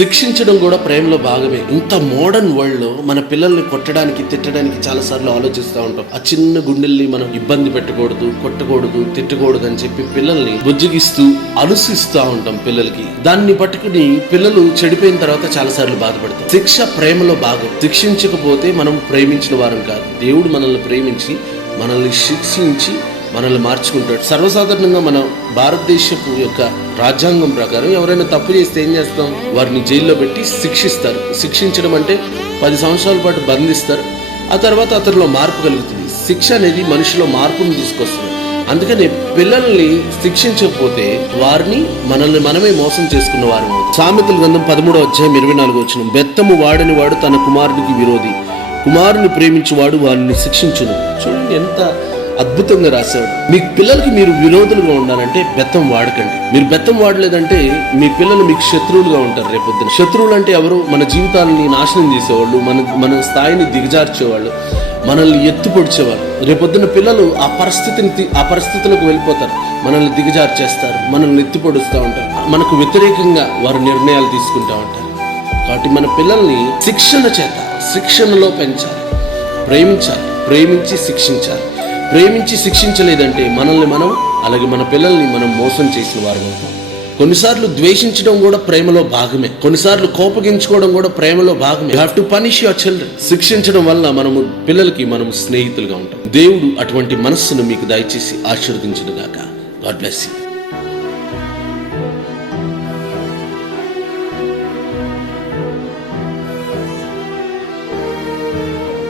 శిక్షించడం కూడా ప్రేమలో భాగమే. ఇంత మోడర్న్ వరల్డ్లో మన పిల్లల్ని కొట్టడానికి తిట్టడానికి చాలా సార్లు ఆలోచిస్తూ ఉంటాం. ఆ చిన్న గుండెల్ని మనం ఇబ్బంది పెట్టకూడదు కొట్టకూడదు తిట్టకూడదు అని చెప్పి పిల్లల్ని బుజ్జగిస్తూ అలుసిస్తూ ఉంటాం పిల్లలకి. దాన్ని పట్టుకుని పిల్లలు చెడిపోయిన తర్వాత చాలా సార్లు బాధపడతాం. శిక్ష ప్రేమలో భాగం. శిక్షించకపోతే మనం ప్రేమించిన వారం కాదు. దేవుడు మనల్ని ప్రేమించి మనల్ని శిక్షించి మనల్ని మార్చుకుంటాడు. సర్వసాధారణంగా మన భారతదేశపు యొక్క రాజ్యాంగం ప్రకారం ఎవరైనా తప్పు చేస్తే ఏం చేస్తాం? వారిని జైల్లో పెట్టి శిక్షిస్తారు. శిక్షించడం అంటే పది సంవత్సరాల పాటు బంధిస్తారు. ఆ తర్వాత అతనిలో మార్పు కలుగుతుంది. శిక్ష అనేది మనిషిలో మార్పును తీసుకొస్తుంది. అందుకని పిల్లల్ని శిక్షించకపోతే వారిని మనల్ని మనమే మోసం చేసుకున్న వారు. సామెతల గ్రంథం పదమూడవ అధ్యాయం ఇరవై నాలుగు వచ్చిన బెత్తము వాడని వాడు తన కుమారునికి విరోధి. కుమారుని ప్రేమించువాడు వారిని శిక్షించును. చూడండి ఎంత అద్భుతంగా రాశాడు. మీ పిల్లలకి మీరు విరోధులుగా ఉండాలంటే బెత్తం వాడకండి. మీరు బెత్తం వాడలేదంటే మీ పిల్లలు మీకు శత్రువులుగా ఉంటారు రేపొద్దున. శత్రువులు అంటే ఎవరు? మన జీవితాలని నాశనం చేసేవాళ్ళు మన మన స్థాయిని దిగజార్చేవాళ్ళు మనల్ని ఎత్తు పొడిచేవారు రేపొద్దున పిల్లలు ఆ పరిస్థితిని ఆ పరిస్థితులకు వెళ్ళిపోతారు. మనల్ని దిగజార్చేస్తారు మనల్ని ఎత్తు పొడుస్తూ ఉంటారు. మనకు వ్యతిరేకంగా వారు నిర్ణయాలు తీసుకుంటూ ఉంటారు. కాబట్టి మన పిల్లల్ని శిక్షణ చేత శిక్షణలో పెంచాలి. ప్రేమించాలి ప్రేమించి శిక్షించాలి. ప్రేమించి శిక్షించలేదంటే మనల్ని మనం అలాగే మన పిల్లల్ని మనం మోసం చేసిన వారు అవుతాం. కొన్నిసార్లు ద్వేషించడం కూడా ప్రేమలో భాగమే. కొన్నిసార్లు కోపగించుకోవడం కూడా ప్రేమలో భాగమే. Have to punish your children శిక్షించడం వల్ల మనము పిల్లలకి మనం స్నేహితులుగా ఉంటాం. దేవుడు అటువంటి మనస్సును మీకు దయచేసి ఆశీర్వదించునుగాక. God bless you